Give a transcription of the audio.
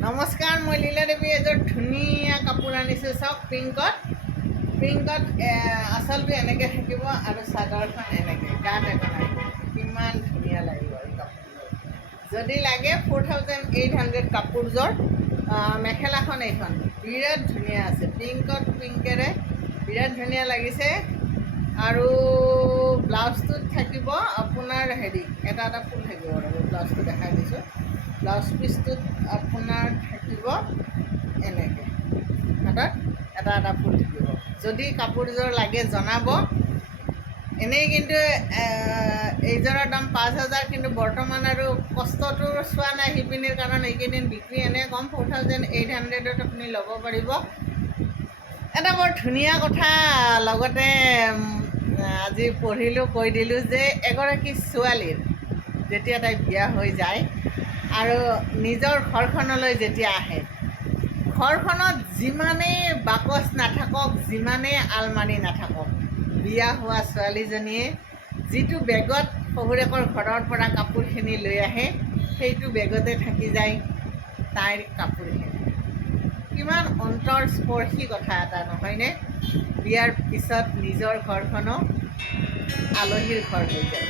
নমস্কাৰ মই লীলা দেৱী এযোৰ ধুনীয়া কাপোৰ আনিছোঁ চাওক পিংকত। পিংকত আঁচলটো এনেকৈ থাকিব আৰু চাদৰখন এনেকৈ গাত একো নাই কিমান ধুনীয়া লাগিব এই কাপোৰযোৰ। যদি লাগে ফ'ৰ থাউজেণ্ড এইট হাণ্ড্ৰেড কাপোৰযোৰ মেখেলাখন এইখন। বিৰাট ধুনীয়া আছে পিংকত পিংকেৰে বিৰাট ধুনীয়া লাগিছে। হেৰি এটা এটা ফুল থাকিব ৰ'ব ব্লাউজটো দেখাই দিছোঁ। ব্লাউজ পিচটোত আপোনাৰ থাকিব এনেকৈ। হাতত এটা এটা ফুল থাকিব। যদি কাপোৰযোৰ লাগে জনাব। এনেই কিন্তু এইযোৰৰ দাম পাঁচ হাজাৰ, কিন্তু বৰ্তমান আৰু কষ্টটো চোৱা নাই শিপিনীৰ কাৰণ। এইকেইদিন বিক্ৰী এনে কম, ফ'ৰ থাউজেণ্ড এইট হাণ্ড্ৰেডত আপুনি ল'ব পাৰিব। এটা বৰ ধুনীয়া কথা, লগতে আজি পঢ়িলোঁ কৈ দিলোঁ যে এগৰাকী ছোৱালীৰ যেতিয়া তাই বিয়া হৈ যায় আৰু নিজৰ ঘৰখনলৈ যেতিয়া আহে ঘৰখনত যিমানেই বাকচ নাথাকক যিমানেই আলমাৰি নাথাকক বিয়া হোৱা ছোৱালীজনীয়ে যিটো বেগত শহুৰেকৰ ঘৰৰ পৰা কাপোৰখিনি লৈ আহে সেইটো বেগতে থাকি যায় তাইৰ কাপোৰখিনি কিমান অন্তৰস্পৰ্শী কথা এটা নহয়নে? বিয়াৰ পিছত নিজৰ ঘৰখনো আলহীৰ ঘৰ হৈ যায়।